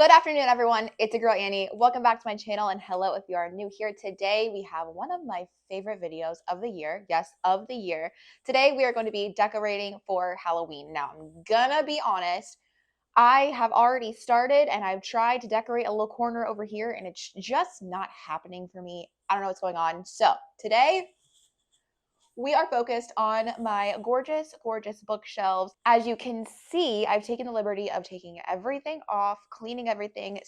Good afternoon, everyone. It's your girl Annie. Welcome back to my channel, and hello if you are new here. Today we have one of my favorite videos of the year. Yes, of the year. Today we are going to be decorating for Halloween. Now, I'm gonna be honest, I have already started and I've tried to decorate a little corner over here, and it's just not happening for me. I don't know what's going on. So today we are focused on my gorgeous, gorgeous bookshelves. As you can see, I've taken the liberty of taking everything off, cleaning everything,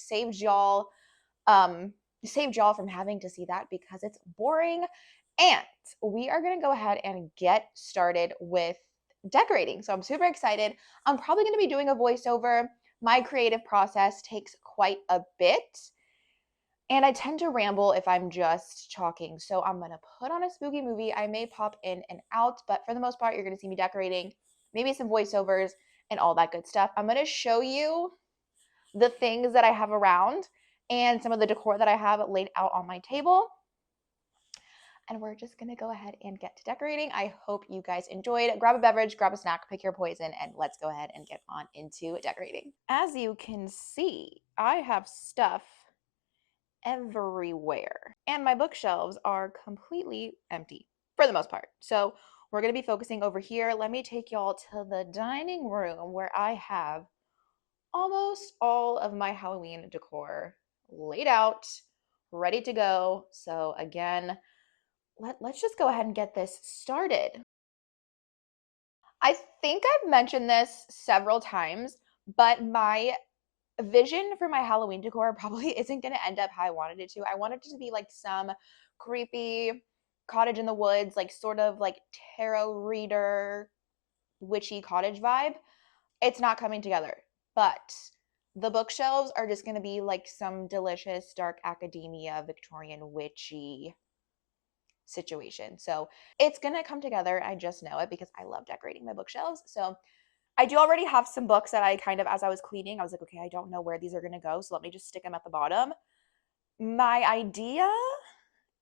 um, saved y'all from having to see that because it's boring. And we are gonna go ahead and get started with decorating. So I'm super excited. I'm probably gonna be doing a voiceover. My creative process takes quite a bit. And I tend to ramble if I'm just talking. So I'm going to put on a spooky movie. I may pop in and out, but for the most part, you're going to see me decorating, maybe some voiceovers and all that good stuff. I'm going to show you the things that I have around and some of the decor that I have laid out on my table. And we're just going to go ahead and get to decorating. I hope you guys enjoyed. Grab a beverage, grab a snack, pick your poison, and let's go ahead and get on into decorating. As you can see, I have stuff everywhere. And my bookshelves are completely empty for the most part. So we're going to be focusing over here. Let me take y'all to the dining room where I have almost all of my Halloween decor laid out, ready to go. So again, let's just go ahead and get this started. I think I've mentioned this several times, but my vision for my Halloween decor probably isn't going to end up how I wanted it to. I wanted it to be like some creepy cottage in the woods, like sort of like tarot reader, witchy cottage vibe. It's not coming together, but the bookshelves are just going to be like some delicious dark academia, Victorian witchy situation. So it's going to come together. I just know it because I love decorating my bookshelves. So I do already have some books that I kind of, as I was cleaning, I was like, okay, I don't know where these are going to go. So let me just stick them at the bottom. My idea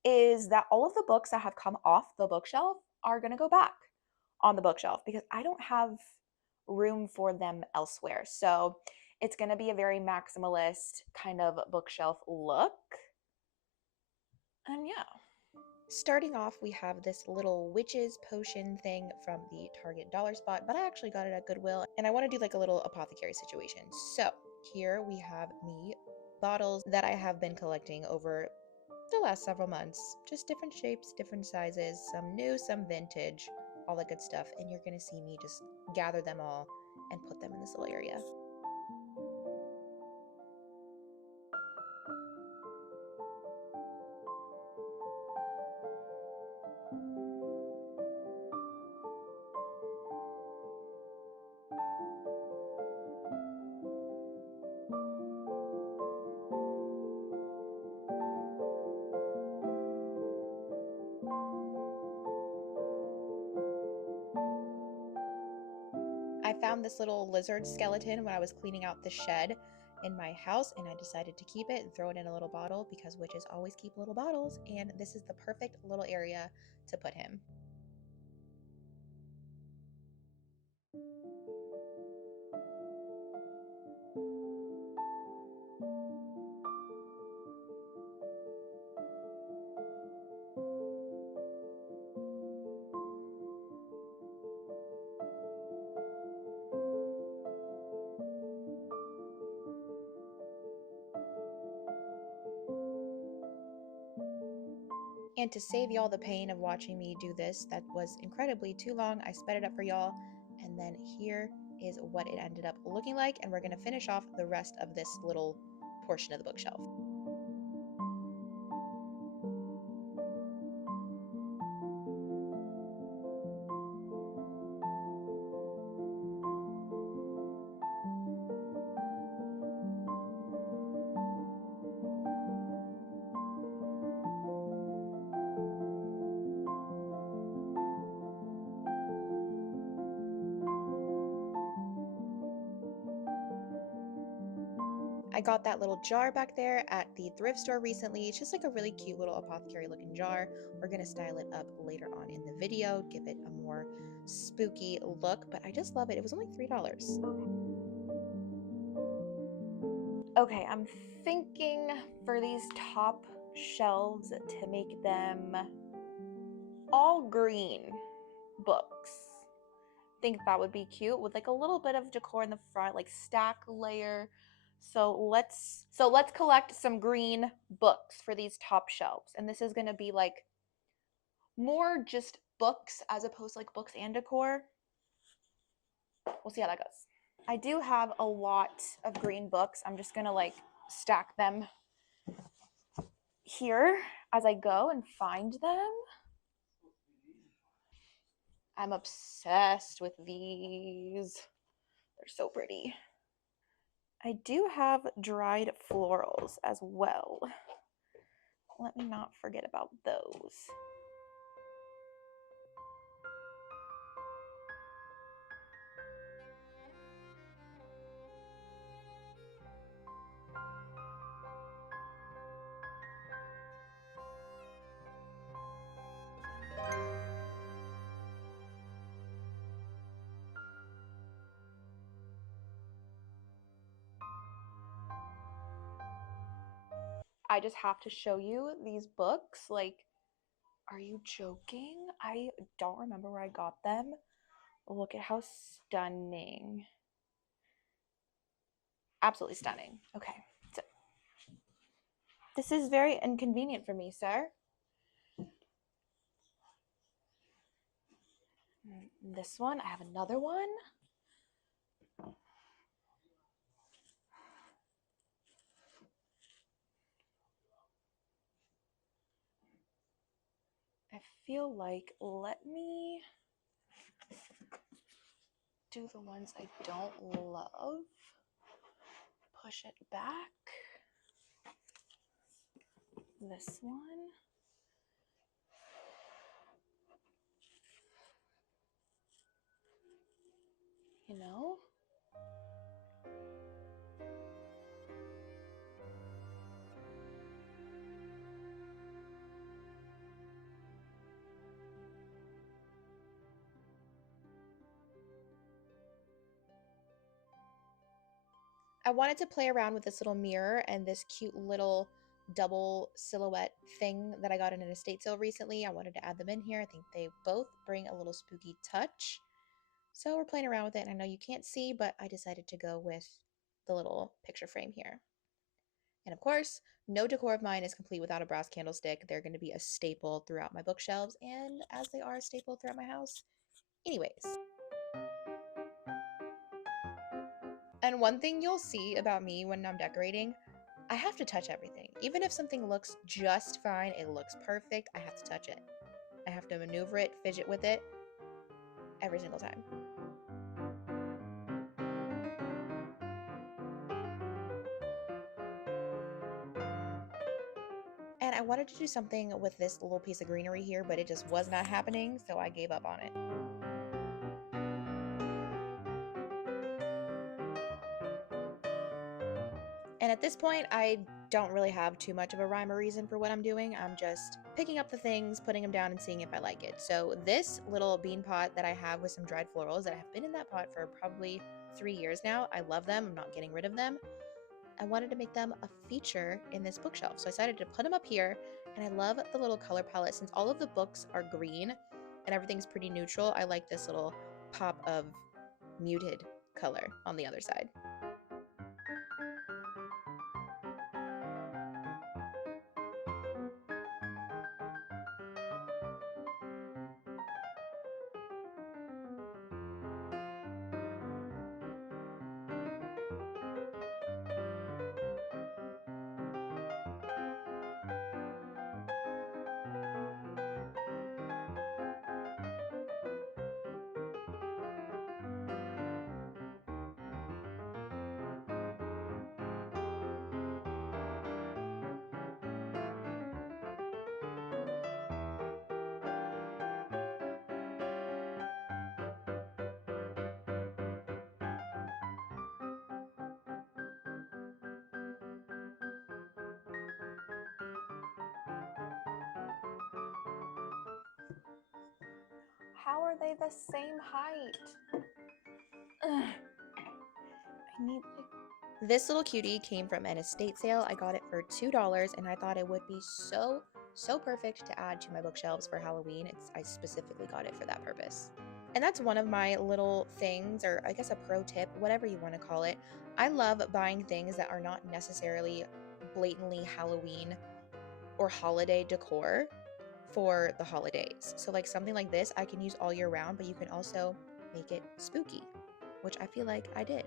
is that all of the books that have come off the bookshelf are going to go back on the bookshelf because I don't have room for them elsewhere. So it's going to be a very maximalist kind of bookshelf look. And yeah. Starting off, we have this little witch's potion thing from the Target dollar spot, but I actually got it at Goodwill, and I want to do like a little apothecary situation. So here we have me bottles that I have been collecting over the last several months, just different shapes, different sizes, some new, some vintage, all that good stuff, and you're going to see me just gather them all and put them in this little area. I found this little lizard skeleton when I was cleaning out the shed in my house, and I decided to keep it and throw it in a little bottle because witches always keep little bottles, and this is the perfect little area to put him. And to save y'all the pain of watching me do this, that was incredibly too long, I sped it up for y'all, and then here is what it ended up looking like, and we're going to finish off the rest of this little portion of the bookshelf. I got that little jar back there at the thrift store recently. It's just like a really cute little apothecary looking jar. We're going to style it up later on in the video, give it a more spooky look, but I just love it. It was only $3. Okay, I'm thinking for these top shelves to make them all green books. Think that would be cute with like a little bit of decor in the front, like stack layer. So let's collect some green books for these top shelves. And this is going to be like more just books as opposed to like books and decor. We'll see how that goes. I do have a lot of green books. I'm just going to like stack them here as I go and find them. I'm obsessed with these. They're so pretty. I do have dried florals as well. Let me not forget about those. I just have to show you these books. Like, are you joking? I don't remember where I got them. Look at how stunning. Absolutely stunning. Okay, so this is very inconvenient for me, sir. This one, I have another one. I feel like, let me do the ones I don't love. Push it back. This one. You know? I wanted to play around with this little mirror and this cute little double silhouette thing that I got in an estate sale recently. I wanted to add them in here. I think they both bring a little spooky touch. So we're playing around with it. And I know you can't see, but I decided to go with the little picture frame here. And of course, no decor of mine is complete without a brass candlestick. They're going to be a staple throughout my bookshelves, and as they are a staple throughout my house. Anyways. And one thing you'll see about me when I'm decorating, I have to touch everything. Even if something looks just fine, it looks perfect, I have to touch it. I have to maneuver it, fidget with it every single time. And I wanted to do something with this little piece of greenery here, but it just was not happening, so I gave up on it. And at this point, I don't really have too much of a rhyme or reason for what I'm doing. I'm just picking up the things, putting them down, and seeing if I like it. So this little bean pot that I have with some dried florals, that I have been in that pot for probably 3 years now. I love them. I'm not getting rid of them. I wanted to make them a feature in this bookshelf. So I decided to put them up here, and I love the little color palette. Since all of the books are green and everything's pretty neutral, I like this little pop of muted color on the other side. How are they the same height? Ugh. I need like This little cutie came from an estate sale. I got it for $2 and I thought it would be so perfect to add to my bookshelves for Halloween. I specifically got it for that purpose. And that's one of my little things, or I guess a pro tip, whatever you want to call it. I love buying things that are not necessarily blatantly Halloween or holiday decor for the holidays. So like something like this I can use all year round, but you can also make it spooky, which I feel like I did.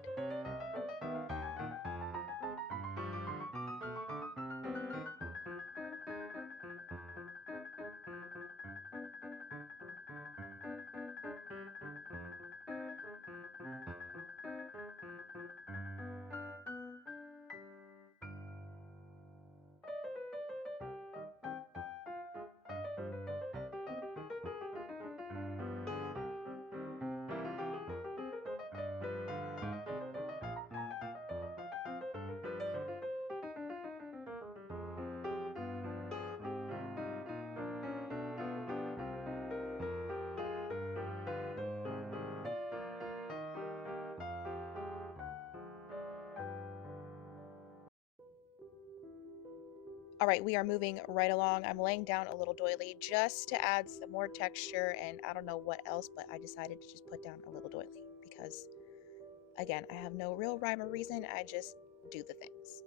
All right, we are moving right along. I'm laying down a little doily just to add some more texture, and I don't know what else, but I decided to just put down a little doily because, again, I have no real rhyme or reason. I just do the things.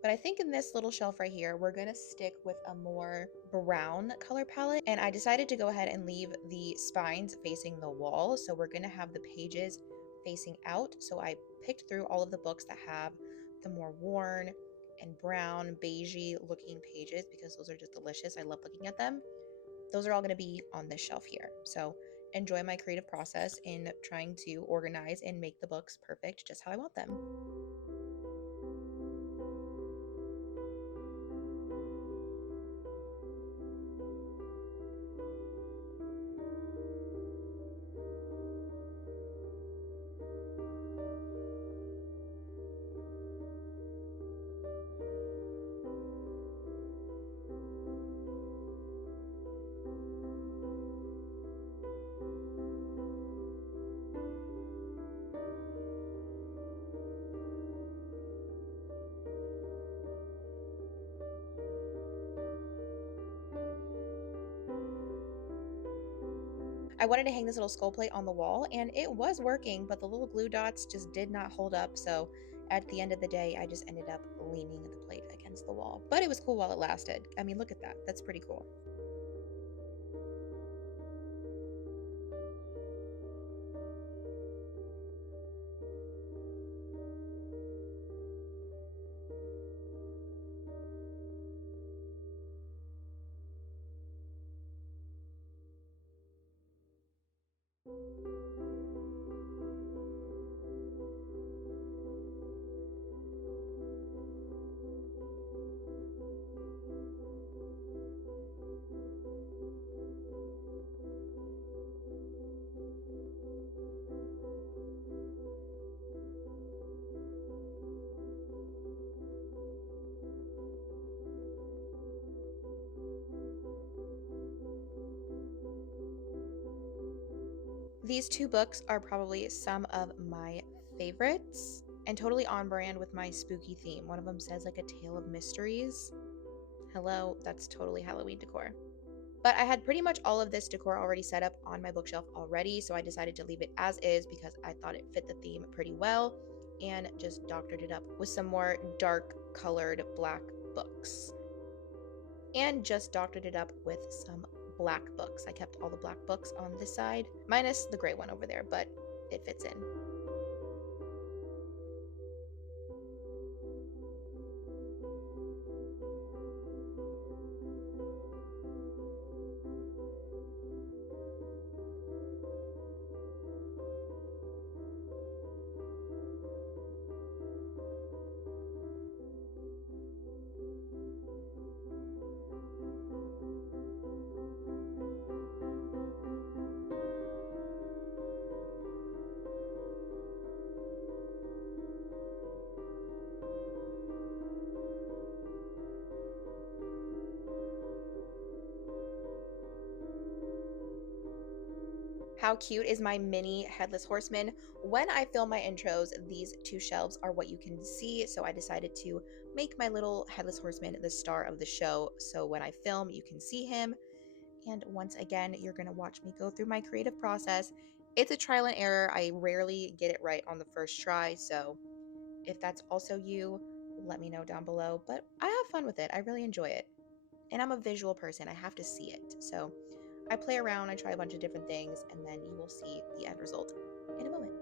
But I think in this little shelf right here, we're gonna stick with a more brown color palette. And I decided to go ahead and leave the spines facing the wall. So we're gonna have the pages facing out. So I picked through all of the books that have the more worn and brown, beigey looking pages because those are just delicious. I love looking at them. Those are all gonna be on this shelf here. So enjoy my creative process in trying to organize and make the books perfect just how I want them. I wanted to hang this little skull plate on the wall and it was working, but the little glue dots just did not hold up. So at the end of the day, I just ended up leaning the plate against the wall. But it was cool while it lasted. I mean, look at that. That's pretty cool. These two books are probably some of my favorites and totally on brand with my spooky theme. One of them says like a tale of mysteries. Hello, that's totally Halloween decor. But I had pretty much all of this decor already set up on my bookshelf already, so I decided to leave it as is because I thought it fit the theme pretty well and just doctored it up with some more dark colored black books. And just doctored it up with some black books. I kept all the black books on this side, minus the gray one over there, but it fits in. How cute is my mini headless horseman? When I film my intros, these two shelves are what you can see, so I decided to make my little headless horseman the star of the show, so when I film, you can see him. And once again, you're gonna watch me go through my creative process. It's a trial and error. I rarely get it right on the first try, so if that's also you, let me know down below. But I have fun with it. I really enjoy it. And I'm a visual person. I have to see it. So I play around, I try a bunch of different things, and then you will see the end result in a moment.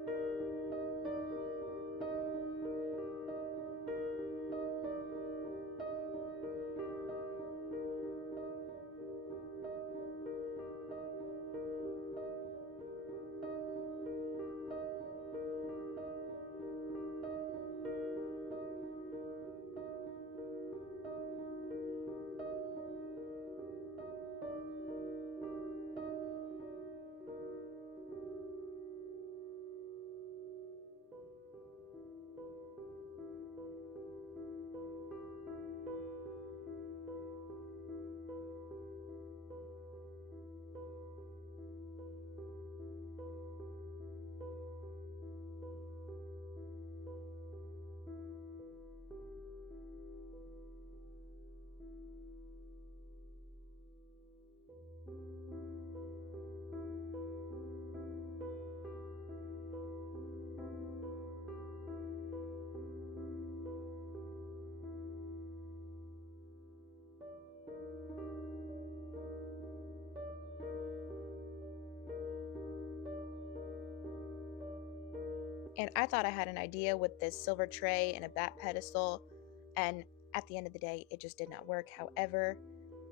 And I thought I had an idea with this silver tray and a bat pedestal, and at the end of the day, it just did not work. However,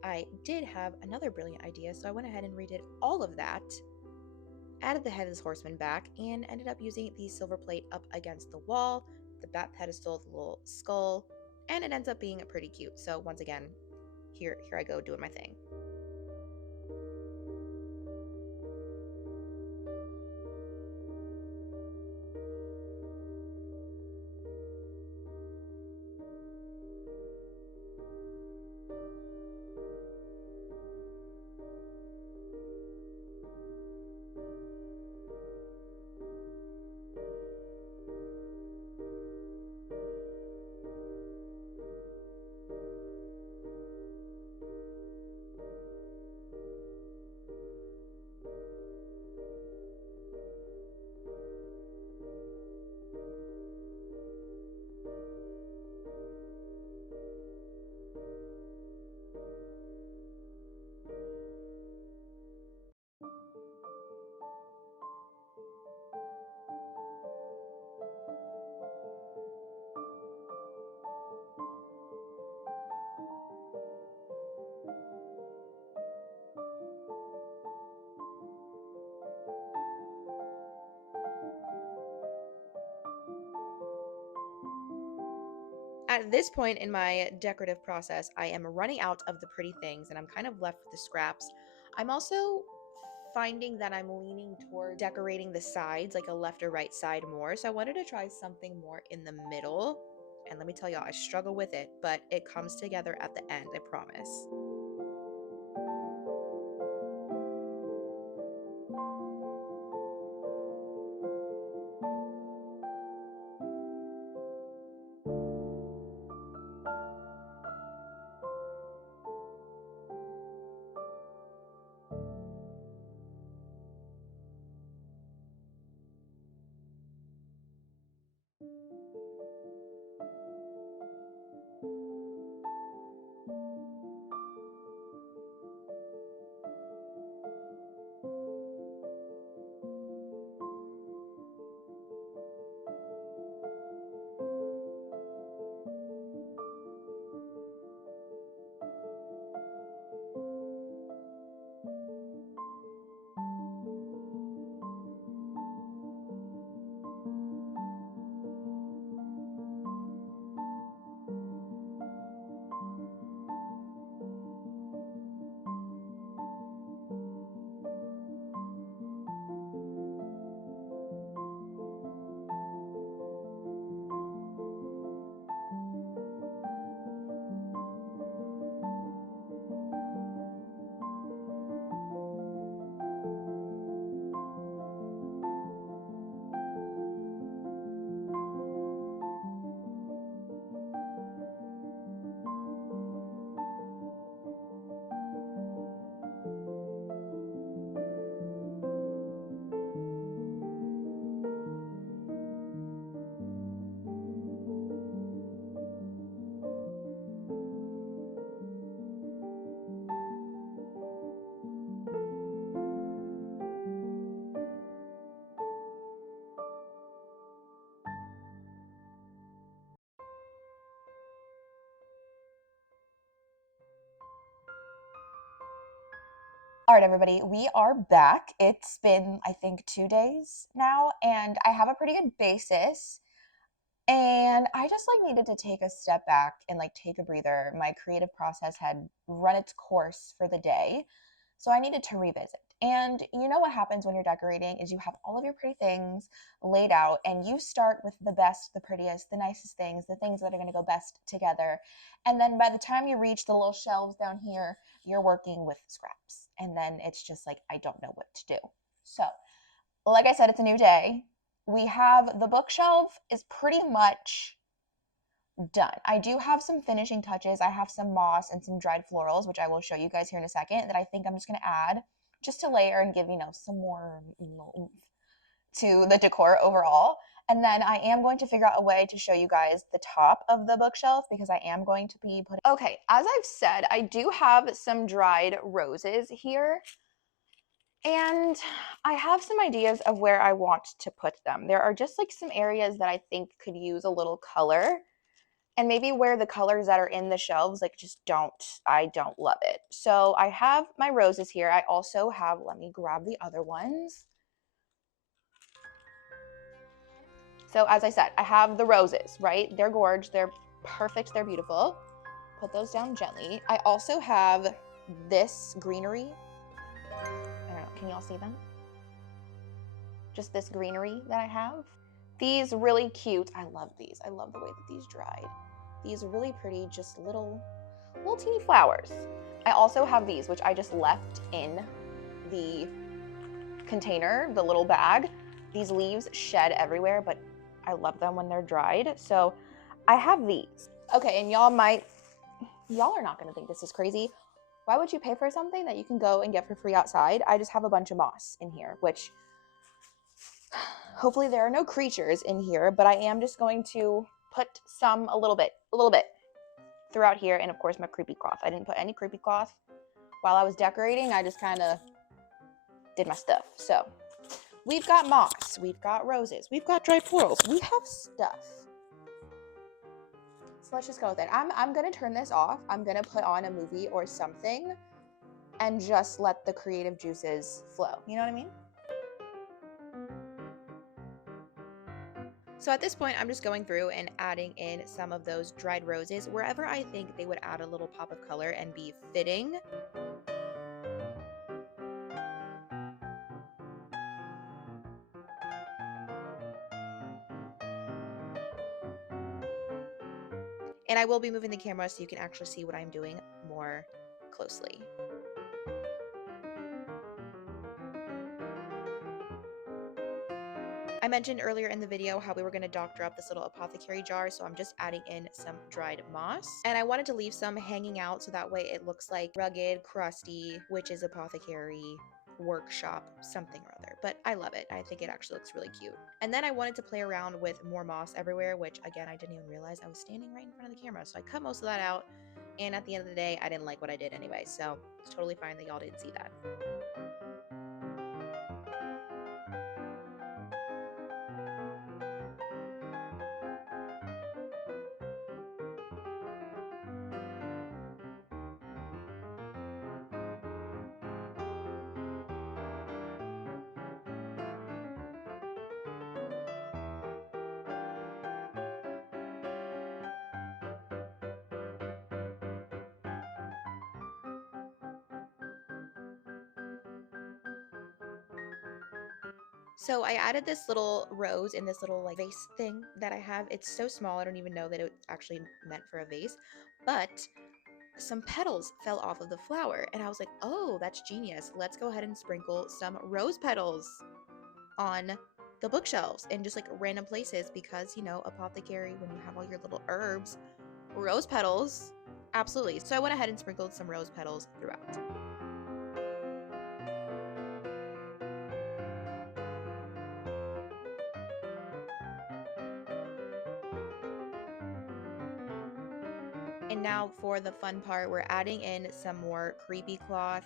I did have another brilliant idea, so I went ahead and redid all of that, added the headless horseman back, and ended up using the silver plate up against the wall, the bat pedestal, the little skull, and it ends up being pretty cute. So once again, here I go doing my thing. At this point in my decorative process, I am running out of the pretty things and I'm kind of left with the scraps. I'm also finding that I'm leaning toward decorating the sides, like a left or right side more. So I wanted to try something more in the middle. And let me tell y'all, I struggle with it, but it comes together at the end, I promise. All right, everybody, we are back. It's been, I think, 2 days now, and I have a pretty good basis. And I just needed to take a step back and take a breather. My creative process had run its course for the day, so I needed to revisit. And you know what happens when you're decorating is you have all of your pretty things laid out and you start with the best, the prettiest, the nicest things, the things that are going to go best together. And then by the time you reach the little shelves down here, you're working with scraps. And then it's just I don't know what to do. So, like I said, it's a new day. We have the bookshelf is pretty much done. I do have some finishing touches. I have some moss and some dried florals, which I will show you guys here in a second, that I think I'm just going to add just to layer and give, some more oomph to the decor overall. And then I am going to figure out a way to show you guys the top of the bookshelf because I am going to be putting... Okay, as I've said, I do have some dried roses here. And I have some ideas of where I want to put them. There are just some areas that I think could use a little color. And maybe where the colors that are in the shelves, I don't love it. So I have my roses here. I also have, let me grab the other ones. So as I said, I have the roses, right? They're gorgeous, they're perfect, they're beautiful. Put those down gently. I also have this greenery. I don't know, can y'all see them? Just this greenery that I have. These really cute, I love these. I love the way that these dried. These are really pretty, just little teeny flowers. I also have these, which I just left in the container, the little bag. These leaves shed everywhere, but I love them when they're dried. So I have these. Okay, and y'all are not gonna think this is crazy. Why would you pay for something that you can go and get for free outside? I just have a bunch of moss in here, which hopefully there are no creatures in here, but I am just going to put a little bit throughout here. And of course my creepy cloth. I didn't put any creepy cloth while I was decorating. I just kind of did my stuff. So we've got moss, we've got roses, we've got dried florals, we have stuff. So let's just go with it. I'm gonna turn this off. I'm gonna put on a movie or something and just let the creative juices flow. You know what I mean? So at this point, I'm just going through and adding in some of those dried roses wherever I think they would add a little pop of color and be fitting. And I will be moving the camera so you can actually see what I'm doing more closely. I mentioned earlier in the video how we were going to doctor up this little apothecary jar, so I'm just adding in some dried moss. And I wanted to leave some hanging out so that way it looks like rugged, crusty, witch's apothecary workshop something or other. But I love it. I think it actually looks really cute. And then I wanted to play around with more moss everywhere, which again, I didn't even realize I was standing right in front of the camera. So I cut most of that out. And at the end of the day, I didn't like what I did anyway. So it's totally fine that y'all didn't see that. So I added this little rose in this little vase thing that I have. It's so small, I don't even know that it's actually meant for a vase, but some petals fell off of the flower and I was like, oh, that's genius. Let's go ahead and sprinkle some rose petals on the bookshelves and just random places because, apothecary, when you have all your little herbs, rose petals, absolutely. So I went ahead and sprinkled some rose petals throughout. And now for the fun part, we're adding in some more creepy cloth.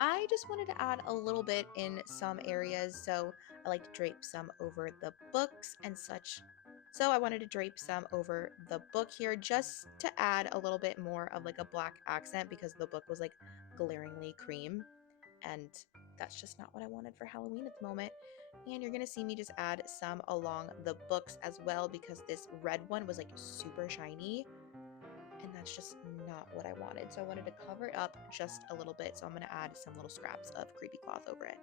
I just wanted to add a little bit in some areas, so I like to drape some over the books and such. So I wanted to drape some over the book here just to add a little bit more of a black accent because the book was glaringly cream. and that's just not what I wanted for Halloween at the moment. And you're gonna see me just add some along the books as well, because this red one was like super shiny, and that's just not what I wanted. So I wanted to cover it up just a little bit. So I'm gonna add some little scraps of creepy cloth over it.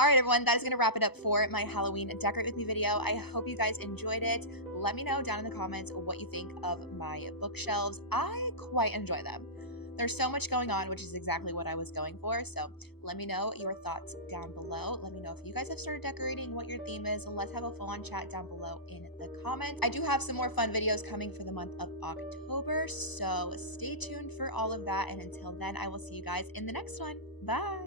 All right, everyone, that is going to wrap it up for my Halloween Decorate With Me video. I hope you guys enjoyed it. Let me know down in the comments what you think of my bookshelves. I quite enjoy them. There's so much going on, which is exactly what I was going for. So let me know your thoughts down below. Let me know if you guys have started decorating, what your theme is. Let's have a full-on chat down below in the comments. I do have some more fun videos coming for the month of October, so stay tuned for all of that. And until then, I will see you guys in the next one. Bye.